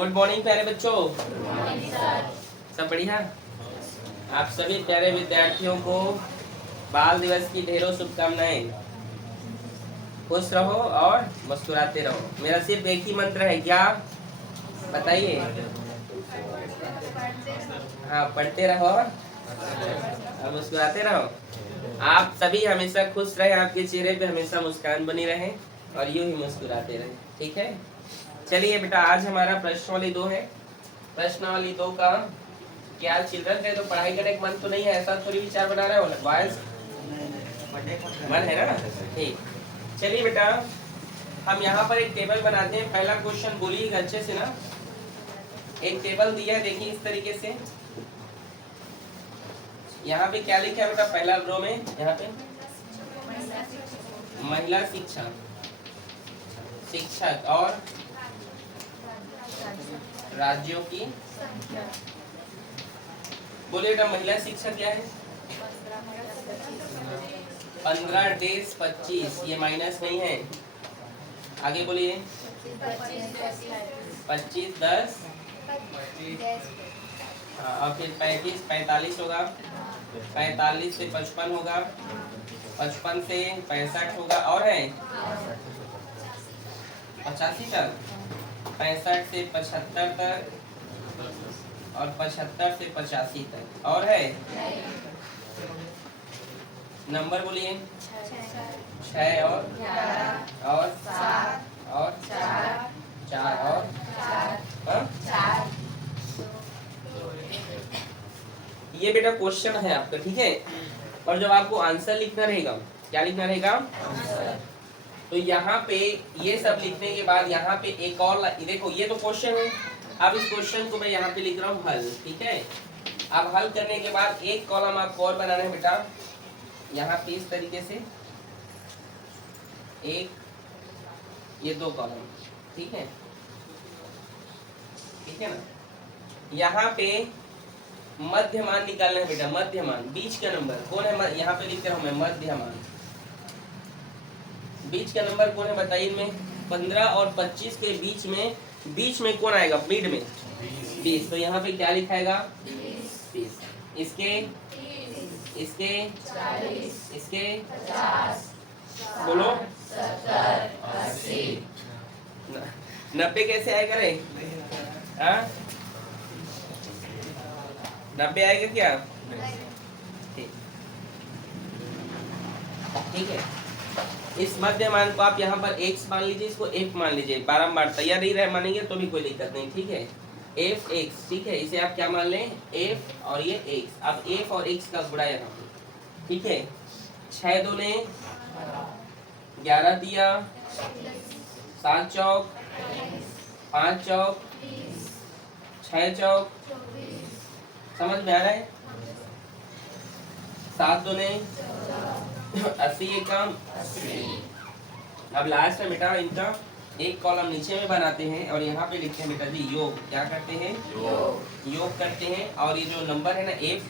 Good morning प्यारे बच्चों। सब बढ़िया। आप सभी प्यारे विद्यार्थियों को बाल दिवस की ढेरों शुभकामनाएं। खुश रहो और मुस्कुराते रहो। मेरा सिर्फ एक ही मंत्र है, क्या बताइए? हाँ, पढ़ते रहो और मुस्कुराते रहो। आप सभी हमेशा खुश रहे, आपके चेहरे पे हमेशा मुस्कान बनी रहे और यूं ही मुस्कुराते रहे, ठीक है? चलिए बेटा, आज हमारा प्रश्नावली 2 है। प्रश्नावली 2 का क्या चिल्ड्रन है तो पढ़ाई करने का मन तो नहीं है, ऐसा थोड़ी विचार बना रहे हो बॉयज? मन है ना? ठीक। चलिए बेटा, हम यहाँ पर एक टेबल बनाते हैं। पहला क्वेश्चन बोलिएगा अच्छे से ना। एक टेबल दिया है, देखिए इस तरीके से। यहाँ पे क्या लिखा है बेटा? पहला रो में यहाँ पे महिला शिक्षक, शिक्षक और राज्यों की। बोलिए बेटा, महिला शिक्षक क्या है? 15 डेज 25, ये माइनस नहीं है। आगे बोलिए। 25 10 और फिर 35 45 होगा। 45 से 55 होगा। 55 से 65 होगा। और है 85 तक, 65 से 75 तक और 75 से 85 तक। और है नंबर बोलिए। 6 और 7 और 4 और 4। ये बेटा क्वेश्चन है आपका, ठीक है? और जब आपको आंसर लिखना रहेगा, क्या लिखना रहेगा? तो यहाँ पे ये सब लिखने के बाद यहाँ पे एक और देखो, ये तो क्वेश्चन है। अब इस क्वेश्चन को मैं यहाँ पे लिख रहा हूँ हल, ठीक है? अब हल करने के बाद एक कॉलम आपको और बनाना है बेटा, यहाँ पे इस तरीके से एक, ये 2 कॉलम, ठीक है? ठीक है ना? यहाँ पे मध्यमान निकालना है बेटा। मध्यमान, बीच का नंबर कौन है? यहाँ पे लिख रहा हूँ मैं मध्यमान। बीच का नंबर कौन है बताइए? इनमें 15 और 25 के बीच में कौन आएगा? मिड में 20। तो यहाँ पे क्या लिखाएगा? 20। इसके 50, बोलो 70 80 90 कैसे आएगा रे? हाँ, 90 आएगा क्या? ठीक है। इस मध्यमान को आप यहाँ पर x मान लीजिए, इसको f मान लीजिए। बारंबार तैयार नहीं रहे मानेंगे तो भी कोई दिक्कत नहीं, ठीक है? f x, ठीक है? इसे आप क्या मान लें? f और ये x। अब f और x का गुणा यहाँ पे, ठीक है? 6 दूने 11 दिया, 7 चौक 5 चौक 6 चौक, समझ में आ रहा है? 7 दूने 80 एकम। अब लास्ट में बेटा इनका एक कॉलम नीचे में बनाते हैं और यहाँ पे लिखते हैं बेटा जी योग। क्या करते हैं? योग करते हैं। और ये जो नंबर है ना f,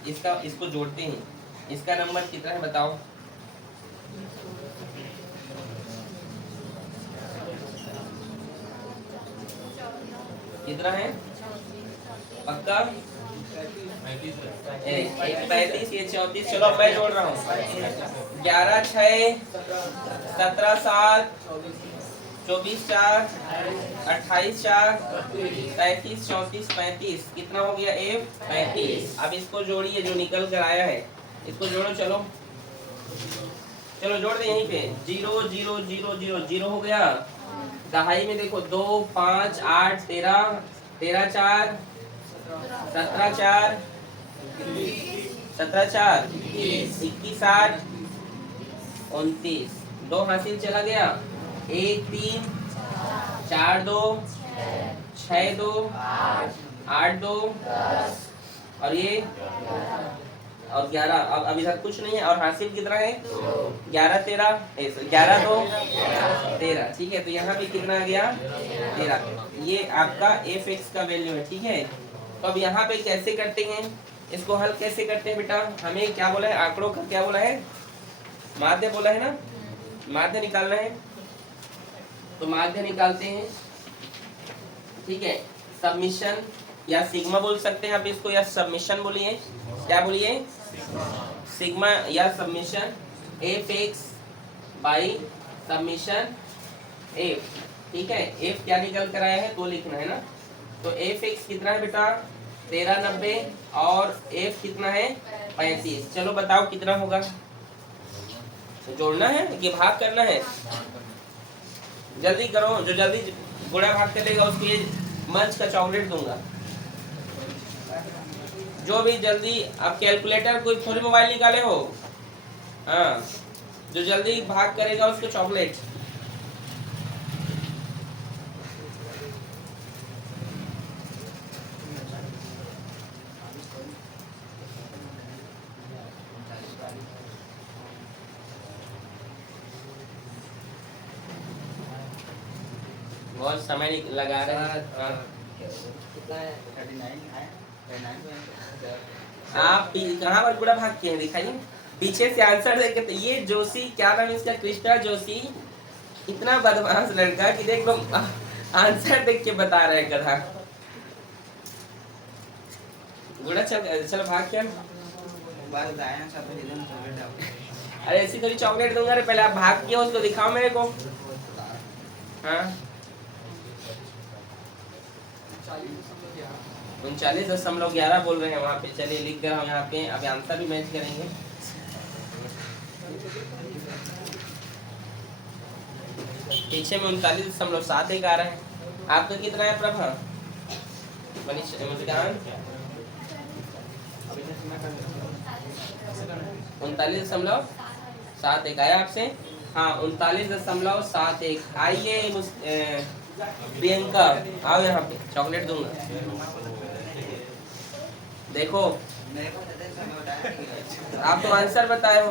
इसको जोड़ते हैं। इसका नंबर कितना है बताओ? कितना है पक्का? 35, ये 34। चलो मैं जोड़ रहा हूँ। 11 6 17 7 24 4 28 4 33 34 35। कितना हो गया? f 35। अब इसको जोड़िए, जो निकल कर आया है इसको जोड़ो। चलो जोड़ दे यहीं पे। 0 0 0 0 0 हो गया। दहाई में देखो 2 5 8 13 13 4 17 4 17 4 21 8 29। 2 हासिल चला गया। 1 3 4 2 6 2 8 2 और ये और 11। अब इधर कुछ नहीं है। और हासिल कितना है? 11 13 11 2 13, ठीक है? तो यहाँ पे कितना आ गया? 13। ये आपका f(x) का वैल्यू है, ठीक है? तो अब यहाँ पे कैसे करते हैं इसको? हल कैसे करते हैं बेटा? हमें क्या बोला है? आंकड़ों का क्या बोला है? माध्य बोला है ना? माध्य निकालना है, तो माध्य निकालते हैं, ठीक है? सबमिशन या सिग्मा बोल सकते हैं आप इसको, या सबमिशन बोलिए, क्या बोलिए, सिग्मा या submission F x by submission F. ठीक है, एफ क्या निकल कर आया है तो लिखना है ना। तो एफ एक्स कितना है बेटा 1390 और एफ कितना है 35। चलो बताओ कितना होगा, जोड़ना है कि भाग करना है, जल्दी करो, जो जल्दी गुणा भाग करेगा उसको ये मंच का चॉकलेट दूंगा। जो भी जल्दी, आप कैलकुलेटर कोई थोड़ी मोबाइल निकाले हो, हाँ, जो जल्दी भाग करेगा उसको चॉकलेट। बहुत समय लगा रहे हैं आप कहाँ पर पूरा भाग किए हैं दिखाइए, पीछे से आंसर देखे। तो ये जोशी, क्या नाम है इसका, कृष्णा जोशी, इतना बदमाश लड़का कि देख लो आंसर देख के बता रहे हैं कथा। गुड़ा चल भाग क्या, अरे ऐसी थोड़ी चॉकलेट दूंगा रे, पहले आप भाग किया उसको दिखाओ मेरे को। हाँ 39.11 बोल रहे हैं वहाँ पे, चलिए लिख कर हम यहाँ पे अब आंसर भी मैच करेंगे। पीछे में 39.71 आ रहा है, आपका कितना है प्रभा, मुस्कान 39.71 आया आपसे, हाँ 39.71। आइए प्रियंका आओ यहाँ पे, चॉकलेट दूंगा। देखो आप तो आंसर बताए हो,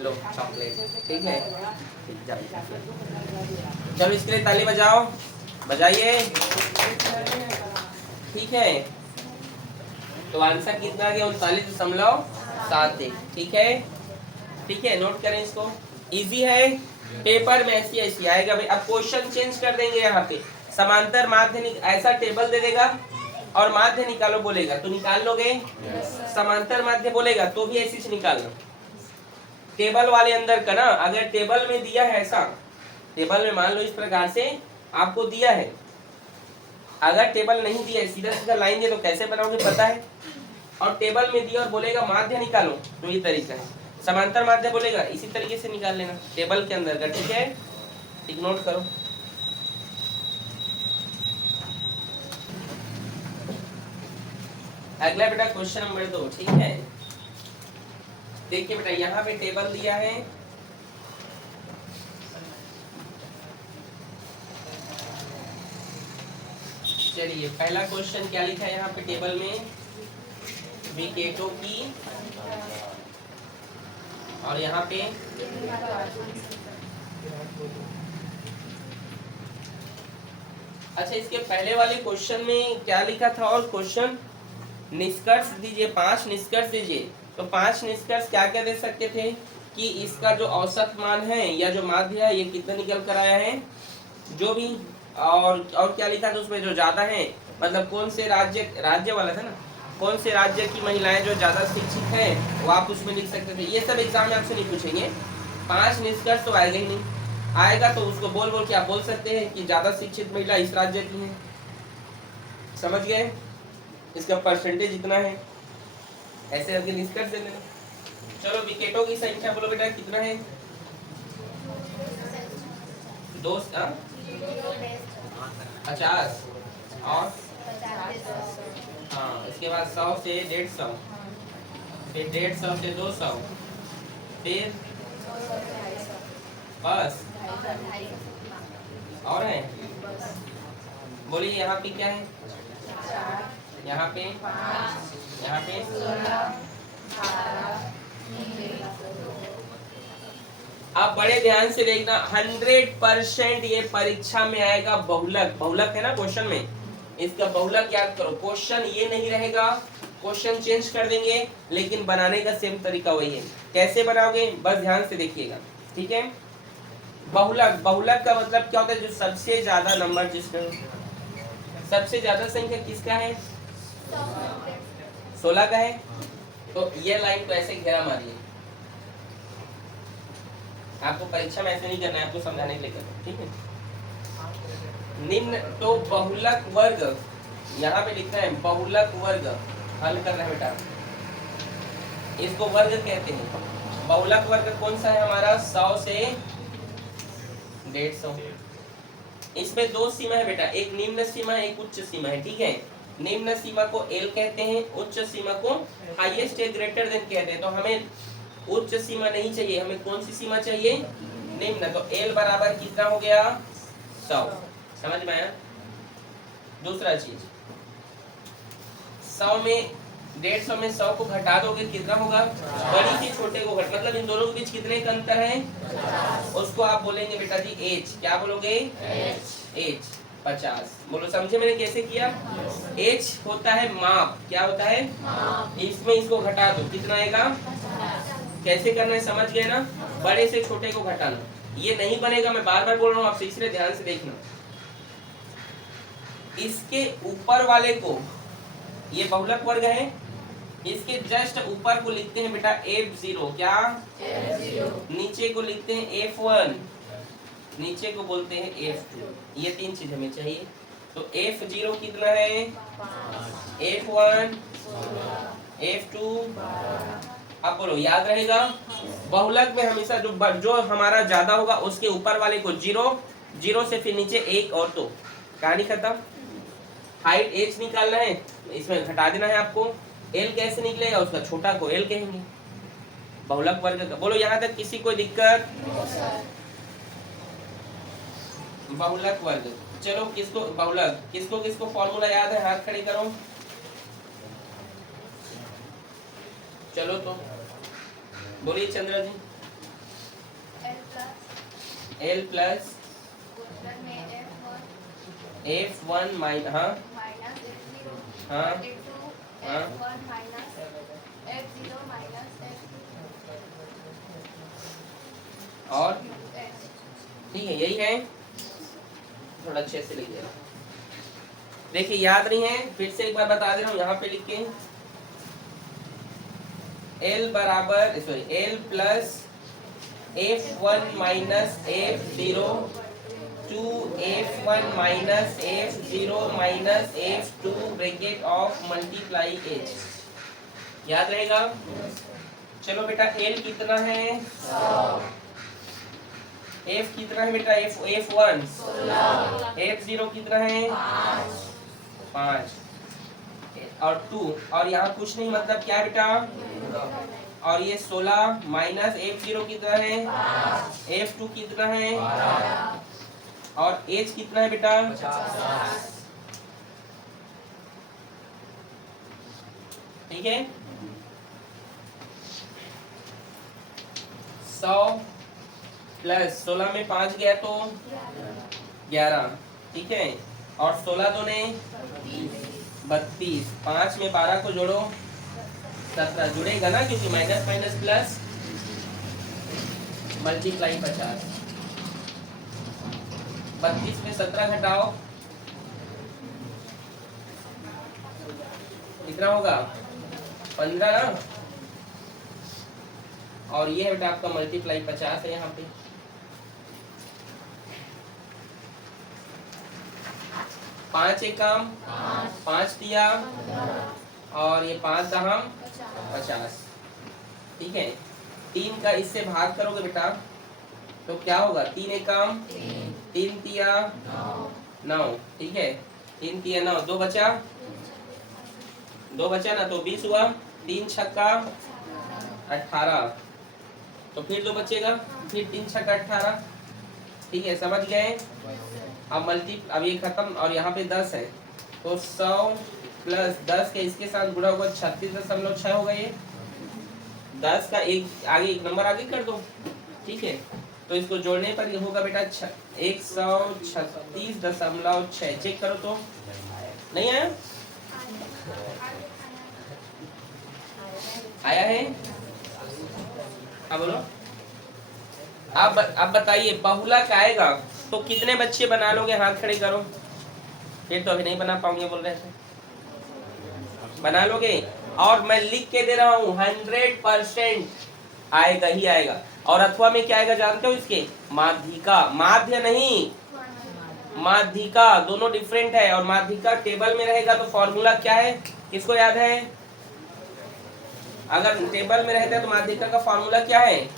लो चॉकलेट, ठीक है, चलो इसके लिए ताली बजाओ, बजाइए, ठीक है। तो आंसर कितना आ गया 39.71, ठीक है, ठीक है, नोट करें इसको, इजी है, पेपर में ऐसी ऐसी आएगा भाई। अब क्वेश्चन चेंज कर देंगे, यहाँ पे समांतर माध्य ऐसा टेबल दे देगा और माध्य निकालो बोलेगा तो निकाल लोगे, समांतर माध्य बोलेगा तो भी ऐसी से निकालना। टेबल वाले अंदर का ना, अगर टेबल में दिया है ऐसा, टेबल में मान लो इस प्रकार से आपको दिया है, अगर टेबल नहीं दिया है सीधा सीधा लाइन दे तो कैसे बनाओगे पता है, और टेबल में दिया और बोलेगा माध्य निकालो तो ये तरीका है, समांतर माध्य बोलेगा इसी तरीके से निकाल लेना टेबल के अंदर का, ठीक है, एक नोट करो। अगला बेटा क्वेश्चन नंबर 2, ठीक है, देखिए बेटा यहाँ पे टेबल दिया है, चलिए पहला क्वेश्चन क्या लिखा है यहाँ पे टेबल में, विकेटों की, और यहाँ पे अच्छा इसके पहले वाले क्वेश्चन में क्या लिखा था, और क्वेश्चन निष्कर्ष दीजिए, 5 निष्कर्ष दीजिए। तो 5 निष्कर्ष क्या क्या दे सकते थे कि इसका जो औसत मान है या जो माध्य है ये कितना निकल कर आया है, जो भी, और क्या लिखा था उसमें, जो ज्यादा है मतलब कौन से राज्य वाला था ना, कौन से राज्य की महिलाएं जो ज्यादा शिक्षित हैं वो आप उसमें लिख सकते थे। ये सब एग्जाम में आपसे नहीं पूछेंगे, 5 निष्कर्ष तो आएगा ही नहीं, आएगा तो उसको बोल बोल के आप बोल सकते हैं कि ज्यादा शिक्षित महिला इस राज्य की है, समझ गए, इसका परसेंटेज इतना है, ऐसे करके निष्कर्ष दे देना। चलो विकेटों की संख्या बोलो बेटा कितना है, 50 और हाँ, इसके बाद 100 से 150, फिर 150 से 200, फिर बस और है, बोलिए यहाँ पे क्या है, यहाँ पे आप बड़े ध्यान से देखना, 100% ये परीक्षा में आएगा बहुलक, बहुलक है ना क्वेश्चन में, इसका बहुलक याद करो। क्वेश्चन ये नहीं रहेगा, क्वेश्चन चेंज कर देंगे लेकिन बनाने का सेम तरीका वही है। कैसे बनाओगे बस ध्यान से देखिएगा, ठीक है। बहुलक, बहुलक का मतलब क्या होता है? जो सबसे ज्यादा नंबर जिसका, सबसे ज्यादा संख्या किसका है? 16 का है। तो ये लाइन को ऐसे घेरा मारिए, आपको परीक्षा में ऐसे नहीं करना है, आपको समझाने के लिए करना है, ठीक है। निम्न तो बहुलक वर्ग, यहाँ पे लिखना है बहुलक वर्ग, हल कर रहे हैं बेटा, इसको वर्ग कहते हैं। बहुलक वर्ग कौन सा है हमारा? 100 से 150। इसमें दो सीमा है बेटा, एक निम्न सीमा है, एक उच्च सीमा है, ठीक है। निम्न सीमा को एल कहते हैं, उच्च सीमा को हाईएस्ट या ग्रेटर देन कहते हैं। तो हमें उच्च सीमा नहीं चाहिए, हमें कौन सी सीमा चाहिए? निम्न। तो एल बराबर कितना हो गया? 100। समझ में आया? दूसरा चीज, 100 में 150 में 100 को घटा दोगे कितना होगा? बड़ी से छोटे को घट, मतलब इन दोनों के बीच कितने का अंतर है? उसको आप बोलेंगे बेटा जी एच। क्या बोलोगे? एच 50। बोलो समझे मैंने कैसे किया? एच होता है माप। क्या होता है? इसमें इसको घटा दो, कितना आएगा? कैसे करना है समझ गए ना? बड़े से छोटे को घटाना। ये नहीं बनेगा, मैं बार बार बोल रहा हूँ आपसे, इसलिए ध्यान से देखना। इसके ऊपर वाले को, ये बहुलक वर्ग है, इसके जस्ट ऊपर को लिखते हैं बेटा F0। क्या? F0। नीचे को लिखते हैं F1, नीचे को बोलते हैं F2। ये तीन चीज हमें चाहिए। तो F0 कितना है? 5। F1 F2, अब बोलो याद रहेगा? बहुलक में हमेशा जो हमारा ज्यादा होगा उसके ऊपर वाले को 0, 0 से फिर नीचे 1 और 2, कहानी खत्म। हाइट h निकालना है, इसमें घटा देना है आपको। l कैसे निकलेगा? उसका छोटा को l कहेंगे, बहुलक वर्ग का। बोलो यहाँ तक किसी कोई दिक्कत? बहुलक वर्ग। चलो किसको बहुलक, किसको किसको फॉर्मूला याद है? हाथ खड़े करो। चलो तो बोलिए चंद्रा जी। l प्लस F1 माइनस, हाँ हाँ हाँ, और ठीक है, यही है। थोड़ा अच्छे से लिखिए। देखिए याद नहीं है, फिर से एक बार बता दे रहा हूँ, यहाँ पे लिख के L बराबर, sorry L plus F1 minus F0 two F1 minus F0 minus F2 bracket of multiply H। याद रहेगा? चलो बेटा L कितना है? 100। F कितना है बेटा? F1 F0 कितना है? 5 और 2, और यहाँ कुछ नहीं, मतलब क्या है बेटा? और ये 16 माइनस F0 कितना है? F2 कितना है? और H कितना है बेटा? 50। ठीक है, 100 प्लस 16 में 5 गया तो 11, ठीक है। और 16 दूने 32, 5 में 12 को जोड़ो 17, जुड़ेगा ना, क्योंकि माइनस माइनस प्लस मल्टीप्लाई 50। 32 में 17 घटाओ, कितना होगा? 15 ना। और ये है बेटा आपका मल्टीप्लाई 50 है यहाँ पे। 5 एक काम 5 दिया, और ये 5 दहम 50, ठीक है। 3 का इससे भाग करोगे बेटा तो क्या होगा? 3 एक काम 3 तिया 9, ठीक है। 3 तिया 9, 2 बचा, 2 बचा ना, तो 20 हुआ। 3 छक्का 18, तो फिर 2 बचेगा, फिर 3 छक्का 18, ठीक है। समझ गए? अब अब ये खत्म, और यहाँ पे 10 है, तो 100 प्लस 10 के इसके साथ गुणा होगा 36.6 होगा। ये 10 का एक आगे, एक नंबर आगे कर दो, ठीक है। तो इसको जोड़ने पर ये होगा बेटा 136.6। चेक करो तो नहीं आया? आया है? हाँ बोलो। अब बताइए बहुला का आएगा तो कितने बच्चे बना लोगे? हाथ खड़े करो। फिर तो अभी नहीं बना पाओगे बोल रहे थे, बना लोगे। और मैं लिख के दे रहा हूँ 100% आएगा ही आएगा। और अथवा में क्या आएगा जानते हो इसके? माध्यिका, माध्य नहीं माध्यिका, दोनों डिफरेंट है। और माध्यिका टेबल में रहेगा तो फॉर्मूला क्या है, किसको याद है? अगर टेबल में रहता है तो माध्यिका का फॉर्मूला क्या है?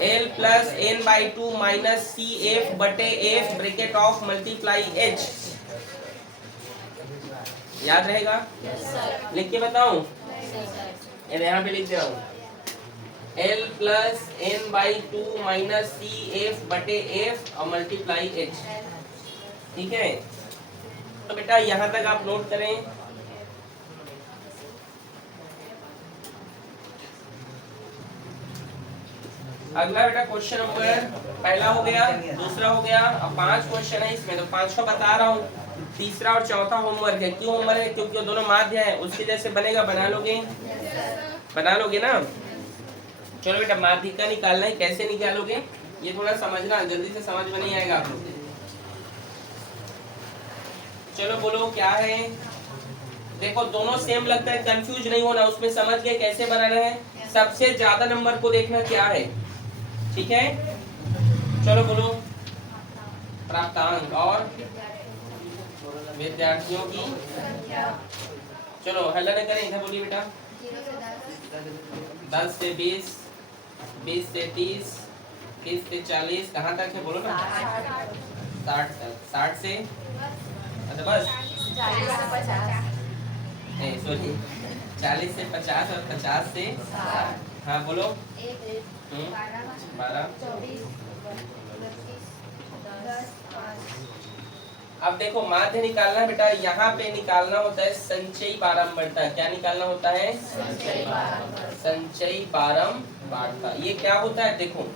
L plus N by two minus C F बटे F bracket of multiply H. याद रहेगा? लिख के बताऊं? यहाँ पे लिख दे रहा हूँ L plus N by two minus C F बटे एफ और मल्टीप्लाई एच। ठीक है, तो बेटा यहाँ तक आप नोट करें। अगला बेटा क्वेश्चन नंबर पहला हो गया, दूसरा हो गया, अब 5 क्वेश्चन है इसमें, तो 5 बता रहा हूँ। तीसरा और चौथा होमवर्क है। क्यों होमवर्क है? क्योंकि दोनों माध्य है, उसके जैसे बनेगा। बना लोगे? बना लोगे ना? चलो बेटा माध्यिका निकालना है, कैसे निकालोगे ये थोड़ा समझना, जल्दी से समझ में नहीं आएगा आप लोग। चलो बोलो क्या है? देखो दोनों सेम लगता है, कंफ्यूज नहीं होना, उसमें समझ गए कैसे बनाना है। सबसे ज्यादा नंबर को देखना क्या है, ठीक है? चलो बोलो प्राप्तांक और विद्यार्थियों की। चलो हल्ला नहीं करें, इधर बोलिए बेटा। 10 से 20, 20 से 30, 30 से 40, कहाँ तक है बोलो ना? 60 तक। 60 से अच्छा बस 40 से 50 और 50 से 60। हाँ बोलो। 12। अब देखो माध्य निकालना बेटा, यहाँ पे निकालना होता है संचयी बारंबारता। क्या निकालना होता है? संचयी बारंबारता। ये क्या होता है देखो,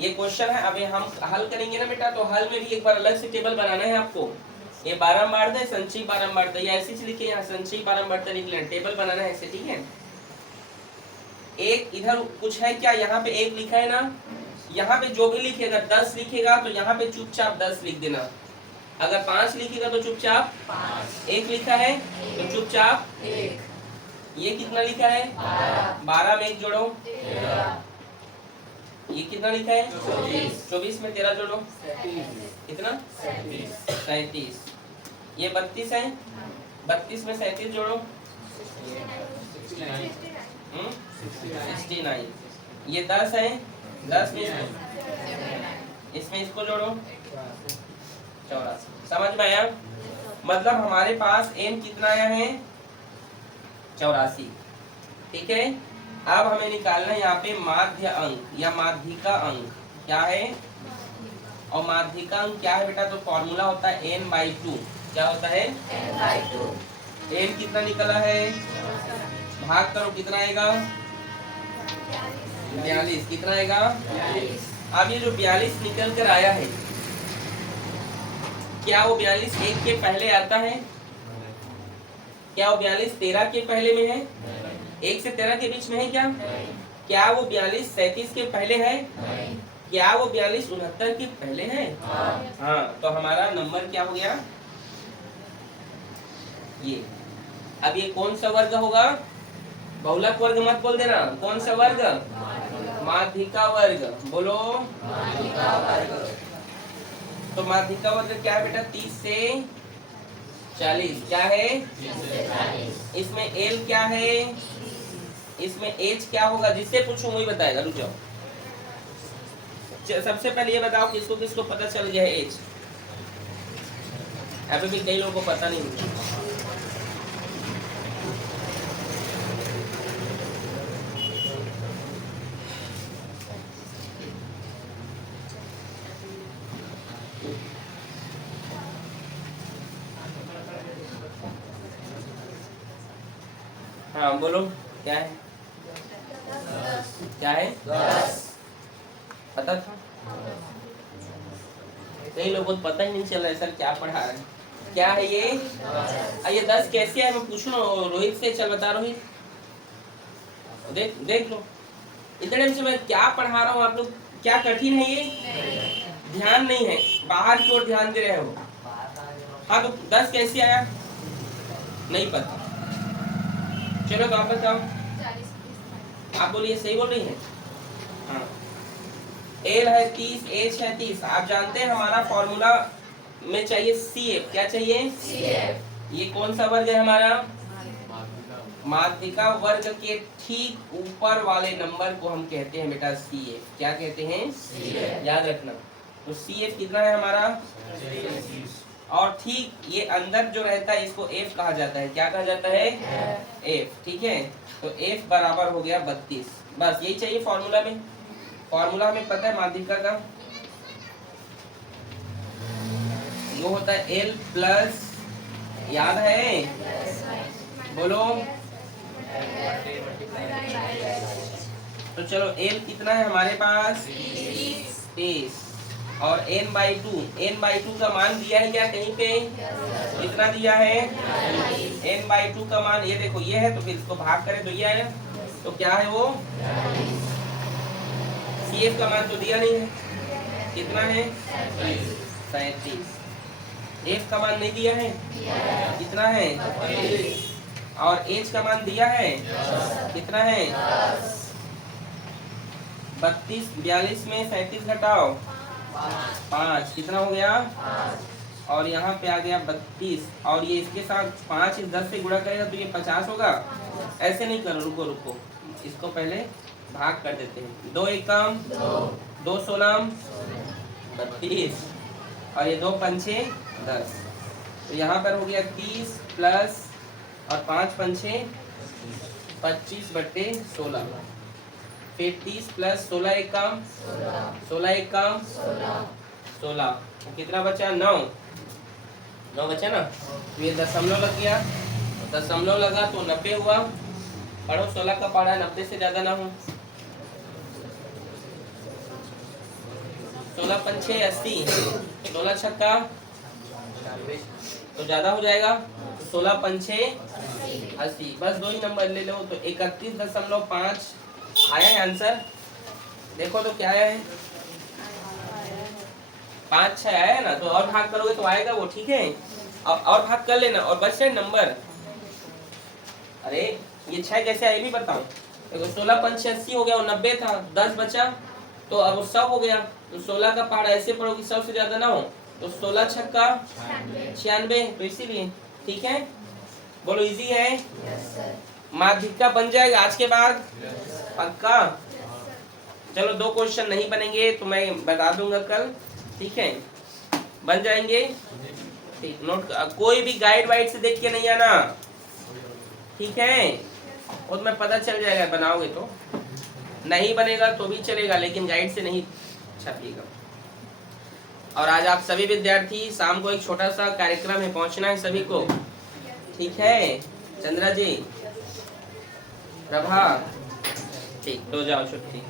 ये क्वेश्चन है, अभी हम हल करेंगे ना बेटा, तो हल में भी एक बार अलग से टेबल बनाना है आपको। ये बारंबारता, संचयी बारंबारता, ये ऐसी चीज लिखिए, यहाँ संचयी बारंबारता लिख लेना, टेबल बनाना है ऐसे, ठीक है? एक इधर कुछ है क्या? यहाँ पे एक लिखा है ना, यहाँ पे जो भी लिखेगा 10 लिखेगा तो यहाँ पे चुपचाप 10 लिख देना। अगर 5 लिखेगा तो चुपचाप 1 लिखा है तो चुपचाप 1। ये कितना लिखा है? 12 में 1 जोड़ो। ये कितना लिखा है? 24 में 13 जोड़ो। कितना? 37। ये 32 है, 32 में 37 जोड़ो। 69। ये 10 है, 10 में इसमें इसको जोड़ो। 84। समझ में आया? मतलब हमारे पास n कितना आया है? 84। ठीक है, अब हमें निकालना है यहाँ पे माध्य अंक या माध्यिका अंक। क्या है? और माध्यिका अंक क्या है बेटा? तो फॉर्मूला होता है n/2। क्या होता है? n/2। n कितना निकला है? भाग करो, कितना आएगा? 42। कितना आएगा? 42। अब ये जो 42 निकल कर आया है, क्या वो 42 1 के पहले आता है? क्या वो 42 13 के पहले में है? 1 से 13 के बीच में है क्या? क्या वो 42 37 के पहले है? क्या वो 42 69 के पहले है? हाँ, तो हमारा नंबर क्या हो गया? ये। अब ये कौन सा वर्ग होगा? बहुलक वर्ग मत बोल देना। कौन सा वर्ग? माध्यिका वर्ग। बोलो माध्यिका वर्ग। तो माध्यिका वर्ग क्या है बेटा? 30 से 40। क्या है? 30 से 40। इसमें L क्या है? इसमें H क्या होगा? जिससे पूछूं वही बताएगा। रुक जाओ, सबसे पहले ये बताओ किसको किसको पता चल गया है H? अभी भी कई लोगों को पता नहीं। हाँ बोलो क्या है? क्या है? 10। पता था? कई लोगों को पता ही नहीं चल रहा है सर क्या पढ़ा है। क्या है ये? ये 10 कैसे है मैं पूछ रहा हूँ रोहित से। चल बता रोहित। देख लो, इतने टाइम से मैं क्या पढ़ा रहा हूँ, आप लोग क्या कठिन है ये? ध्यान नहीं है, बाहर की ओर ध्यान दे रहे हो। हाँ तो 10 कैसे आया नहीं पता। चलो तो आप बताओ, आप बोलिए सही बोल रही है। हाँ, एल है 30, एच है 30। आप जानते हैं हमारा फॉर्मूला में चाहिए CF। क्या चाहिए? CF। ये कौन सा वर्ग है हमारा? माध्यिका वर्ग के ठीक ऊपर वाले नंबर को हम कहते हैं बेटा CF। क्या कहते हैं? CF। याद रखना। तो CF कितना है हमारा? और ठीक ये अंदर जो रहता है इसको F कहा जाता है। क्या कहा जाता है? F। ठीक है, तो F बराबर हो गया 32। बस यही चाहिए फॉर्मूला में। फॉर्मूला हमें पता है माध्यिका का, वो होता है L प्लस, याद है? बोलो। तो चलो L कितना है हमारे पास? 30। और n/2 का मान दिया है क्या कहीं पे? कितना दिया है? n/2 का मान ये देखो, ये है तो फिर इसको भाग करें तो ये आया, तो क्या है वो? CF का मान तो दिया नहीं है, कितना है? 37। F का मान नहीं दिया है, कितना है? और H का मान दिया है, कितना है? 32। 42 में 37 घटाओ 5, कितना हो गया? और यहाँ पे आ गया 32। और ये इसके साथ 5 इस 10 से गुणा करेगा तो ये 50 होगा। ऐसे नहीं करो, रुको रुको, इसको पहले भाग कर देते हैं। 2 एकम 2 सोलम 32 और ये 2 पंचे 10। तो यहाँ पर हो गया 30 प्लस और 5 पंचे 25/16। फिर 30 प्लस 16 एकम 16 एकम 16। तो कितना बचा? 9 बचा ना। तो ये दशमलव लग गया, दशमलव लगा तो 90 हुआ। पढ़ो, 16 का पढ़ा 90 से ज्यादा ना हो। 16 पंचे 80, 16 छक्का तो ज्यादा हो जाएगा। 16 पंचे 80, बस 2 ही नंबर ले लो। तो 31.5 आया है आंसर। देखो तो क्या आया है? 5 6 आया है ना। तो और भाग करोगे तो आएगा वो, ठीक है। और भाग कर लेना और बच रहे नंबर। अरे ये 6 कैसे आए भी बताओ। देखो 16 पंच 80 हो गया, वो 90 था, 10 बचा तो अब वो 100 हो गया। तो 16 का पहाड़ ऐसे पढ़ो कि 100 से ज्यादा ना हो। तो 16 छक्का 96, तो इसीलिए ठीक है। बोलो इजी है? माध्यिका बन जाएगा आज के बाद पक्का। चलो 2 क्वेश्चन नहीं बनेंगे तो मैं बता दूंगा कल, ठीक है, बन जाएंगे। ठीक, नोट कोई भी गाइड वाइड से देख के नहीं आना, ठीक है। वो तो मैं पता चल जाएगा, बनाओगे तो। नहीं बनेगा तो भी चलेगा, लेकिन गाइड से नहीं छापिएगा। और आज आप सभी विद्यार्थी, शाम को एक छोटा सा कार्यक्रम है, पहुंचना है सभी को, ठीक है। चंद्रा जी, प्रभा, ठीक, तो जाओ छुट्टी।